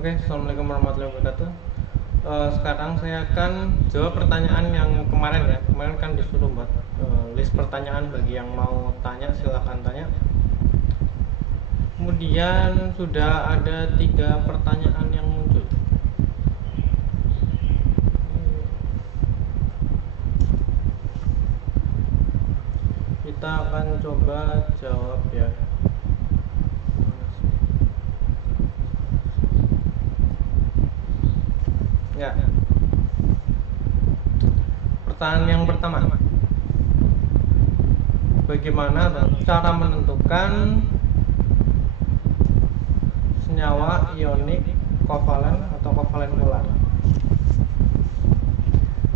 Oke, assalamualaikum warahmatullahi wabarakatuh. Sekarang saya akan jawab pertanyaan yang kemarin ya. Kemarin kan disuruh buat list pertanyaan, bagi yang mau tanya silahkan tanya. Kemudian sudah ada 3 pertanyaan yang muncul. Kita akan coba jawab ya. Ya. Pertanyaan yang pertama. Bagaimana cara menentukan senyawa ionik kovalen atau kovalen polar?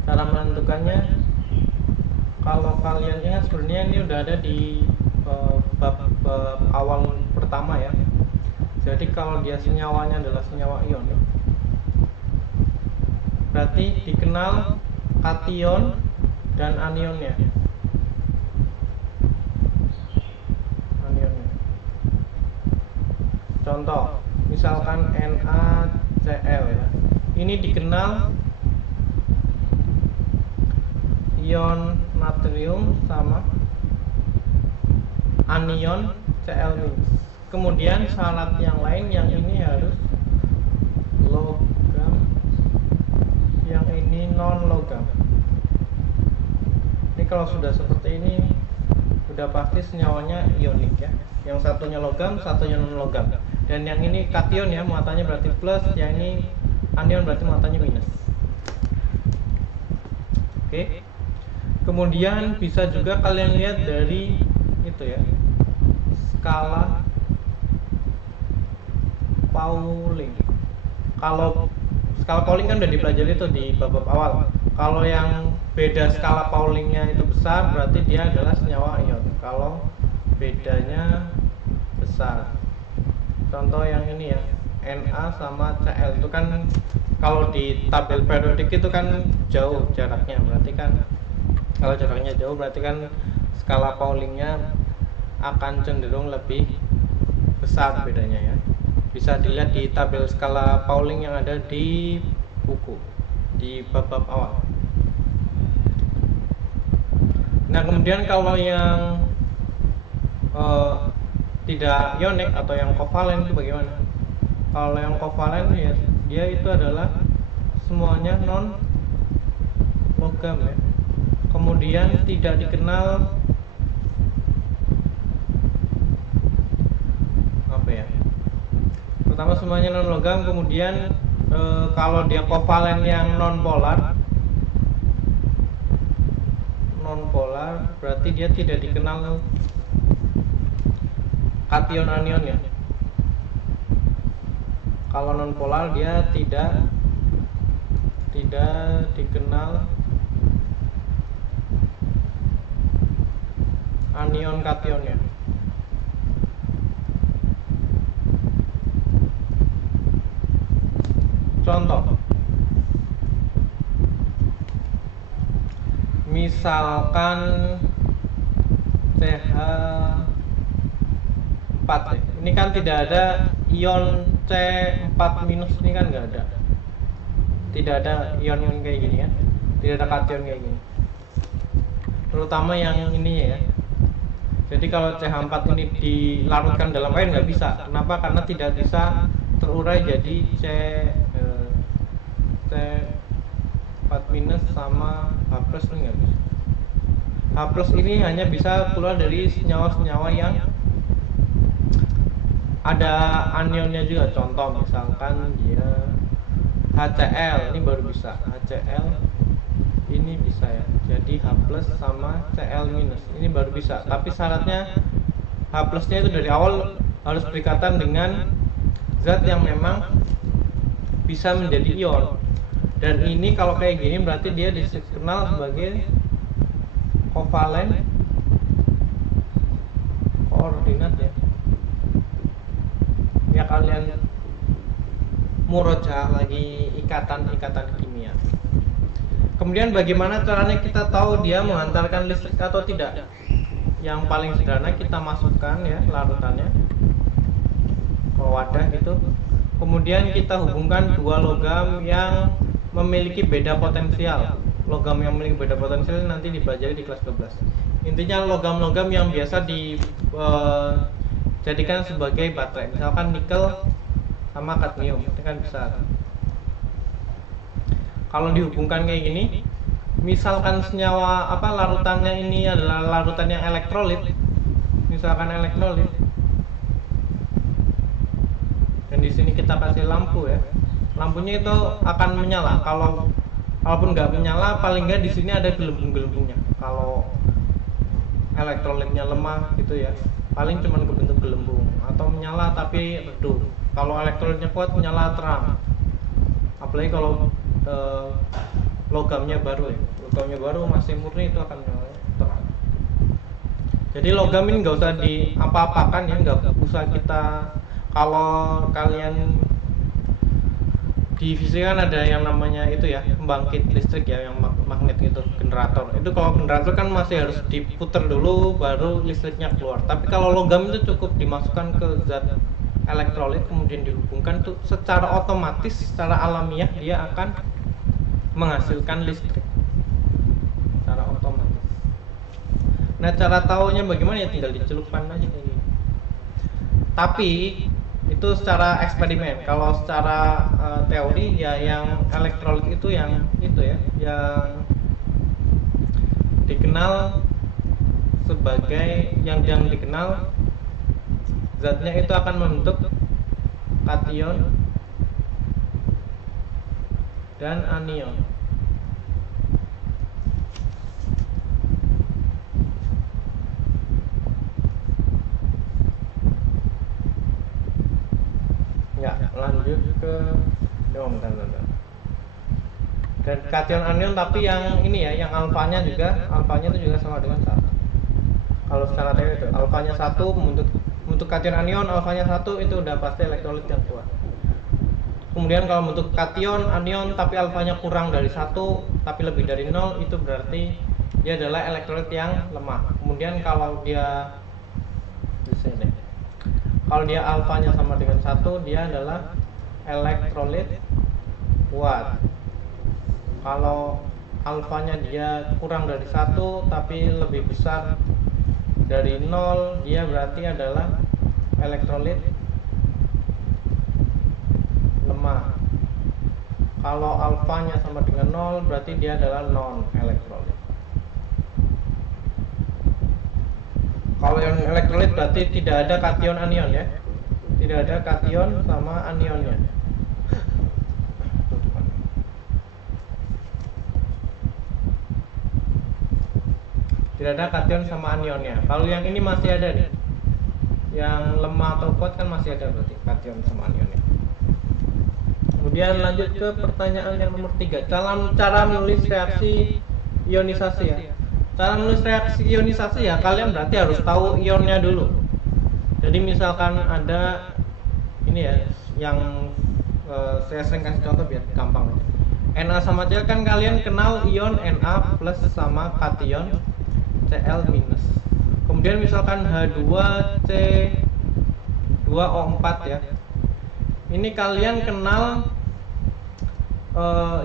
Cara menentukannya, kalau kalian ingat sebenarnya ini udah ada di bab awal pertama ya. Jadi kalau dia senyawanya adalah senyawa ionik, berarti dikenal kation dan anionnya. Contoh, misalkan NaCl ya. Ini dikenal ion natrium sama anion Cl-. Kemudian syarat yang lain, yang ini harus logam, yang ini non logam. Ini kalau sudah seperti ini sudah pasti senyawanya ionik ya. Yang satunya logam, satunya non logam. Dan yang ini kation ya, muatannya berarti plus, yang ini anion berarti muatannya minus. Oke. Kemudian bisa juga kalian lihat dari itu ya, skala Pauling. Kalau skala Pauling kan udah dipelajari itu di bab awal. Kalau yang beda skala Paulingnya itu besar, berarti dia adalah senyawa ion. Kalau bedanya besar, contoh yang ini ya, Na sama Cl itu kan kalau di tabel periodik itu kan jauh jaraknya, berarti kan kalau jaraknya jauh berarti kan skala Paulingnya akan cenderung lebih besar bedanya ya. Bisa dilihat di tabel skala Pauling yang ada di buku di bab-bab awal. Nah, kemudian kalau yang tidak ionik atau yang kovalen itu bagaimana? Kalau yang kovalen ya, dia itu adalah semuanya non logam ya. Kemudian tidak dikenal apa ya? Pertama semuanya non logam, kemudian kalau dia kovalen yang non polar berarti dia tidak dikenal kation anion ya. Kalau non polar dia tidak dikenal anion kationnya. Contoh, misalkan CH4 ya. Ini kan tidak ada ion C4- ini kan nggak ada. Tidak ada ion kayak gini ya. Tidak ada kation kayak gini. Terutama yang ini ya. Jadi kalau CH4 ini dilarutkan dalam air nggak bisa. Kenapa? Karena tidak bisa terurai jadi C4- sama H+ ini nggak bisa. H+ ini hanya bisa keluar dari senyawa-senyawa yang ada anionnya juga. Contoh misalkan dia HCl, ini baru bisa. HCl ini bisa ya. Jadi H+ sama Cl- ini baru bisa. Tapi syaratnya H+-nya itu dari awal harus berikatan dengan zat yang memang bisa menjadi ion. Dan ini kalau kayak gini berarti dia dikenal sebagai kovalen koordinat ya. Ya kalian murojaah lagi ikatan-ikatan kimia. Kemudian bagaimana caranya kita tahu dia menghantarkan listrik atau tidak? Yang paling sederhana, kita masukkan ya larutannya ke wadah gitu. kemudian kita hubungkan dua logam yang memiliki beda potensial. Logam yang memiliki beda potensial nanti dipelajari di kelas 12. Intinya logam-logam yang biasa dijadikan sebagai baterai, misalkan nikel sama kadmium, itu kan besar. Kalau dihubungkan kayak gini, misalkan senyawa larutannya ini adalah larutan yang elektrolit, misalkan elektrolit, dan di sini kita kasih lampu ya, lampunya itu akan menyala. Kalaupun nggak menyala, paling nggak di sini ada gelembung-gelembungnya. Kalau elektrolitnya lemah gitu ya, paling cuma kebentuk gelembung atau menyala tapi redup. Kalau elektrolitnya kuat, menyala terang. Apalagi kalau logamnya baru ya, logamnya baru masih murni, itu akan menyala terang. Jadi logam ini nggak usah diapa-apakan ya, nggak usah kita, kalau kalian di fisika kan ada yang namanya itu ya, pembangkit listrik ya, yang magnet gitu, generator. Itu kalau generator kan masih harus diputar dulu baru listriknya keluar. Tapi kalau logam itu cukup dimasukkan ke zat elektrolit kemudian dihubungkan, tuh secara otomatis, secara alamiah dia akan menghasilkan listrik secara otomatis. Nah, cara tahunya bagaimana ya, tinggal dicelupkan aja kayak gini. Tapi itu secara eksperimen. Kalau secara teori ya, yang elektrolit itu yang dikenal sebagai yang dikenal zatnya itu akan membentuk kation dan anion. Ya, lanjut ke bentar. Dan kation anion, tapi yang ini ya, yang alfanya itu juga sama dengan 1. Kalau secara teori itu alfanya 1 untuk kation anion, alfanya 1 itu udah pasti elektrolit yang kuat. Kemudian kalau bentuk kation anion tapi alfanya kurang dari 1 tapi lebih dari 0, itu berarti dia adalah elektrolit yang lemah. Kemudian kalau dia alfanya sama dengan 1, dia adalah elektrolit kuat. Kalau alfanya dia kurang dari 1 tapi lebih besar dari 0, dia berarti adalah elektrolit lemah. Kalau alfanya sama dengan 0, berarti dia adalah non elektrolit. Kalau yang elektrolit berarti tidak ada kation anion ya, tidak ada kation sama anionnya. Tidak ada kation sama anionnya. Kalau yang ini masih ada nih, yang lemah atau kuat kan masih ada berarti kation sama anionnya. Kemudian lanjut ke pertanyaan yang nomor 3, cara menulis reaksi ionisasi ya. Cara menulis reaksi ionisasi ya, kalian berarti harus tahu ionnya dulu. Jadi misalkan ada ini ya, yang saya sering kasih contoh biar gampang. Na sama Cl kan kalian kenal ion Na plus sama kation Cl minus. Kemudian misalkan H2C2O4 ya, ini kalian kenal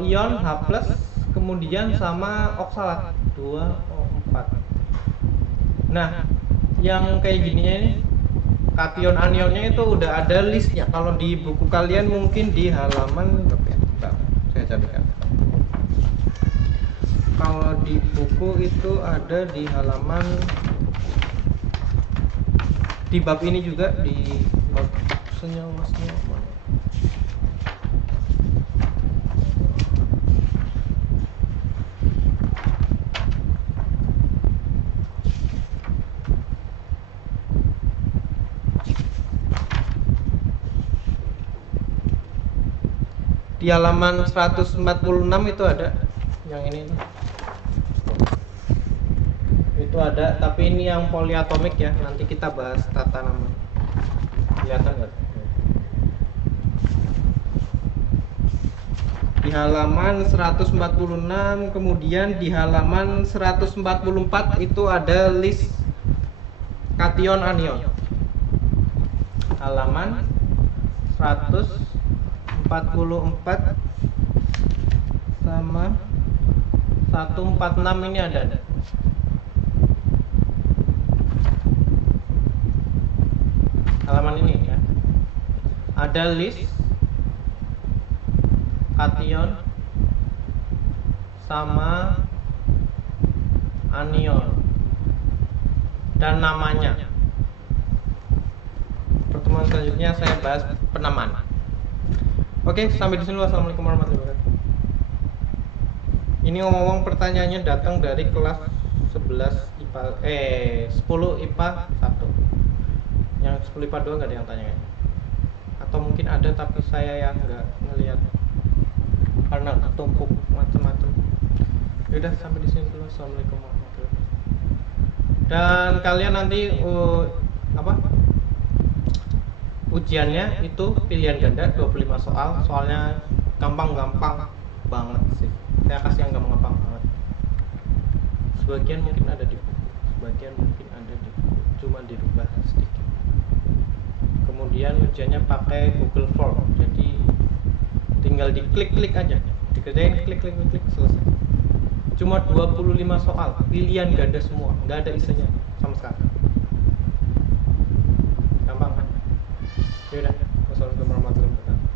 ion H plus kemudian sama oksalat 2O4. Nah, yang kayak gininya ini, kation anionnya itu udah ada listnya. Kalau di buku kalian mungkin di halaman saya carikan. Kalau di buku itu ada di halaman, di bab ini juga, di bab senyawa. Di halaman 146 itu ada yang ini nih. Itu ada, tapi ini yang poliatomik ya, nanti kita bahas tata nama. Kelihatan nggak? Di halaman 146, kemudian di halaman 144 itu ada list kation anion. Halaman 144. 44 sama 146 ini ada. Halaman ini ya. Ada list kation sama anion dan namanya. Pertemuan selanjutnya saya bahas penamaan. Oke, sampai di sini. Wassalamualaikum warahmatullahi wabarakatuh. Ini ngomong-ngomong pertanyaannya datang dari kelas 10 IPA 1. Yang 10 IPA 2 nggak ada yang tanya. Atau mungkin ada tapi saya yang nggak ngelihat karena tumpuk macam-macam. Yaudah, sampai di sini dulu. Assalamualaikum warahmatullahi wabarakatuh. Dan kalian nanti ujiannya itu pilihan ganda 25 soal. Soalnya gampang-gampang banget sih. Saya kasih yang gampang-gampang banget. Sebagian mungkin ada di buku, sebagian mungkin ada di buku, cuma dirubah sedikit. Kemudian ujiannya pakai Google Form. Jadi tinggal diklik-klik aja, dikerjain klik selesai. Cuma 25 soal, pilihan ganda semua, nggak ada isinya sama sekali. Gampang kan? Yaudah, wassalamualaikum warahmatullahi wabarakatuh.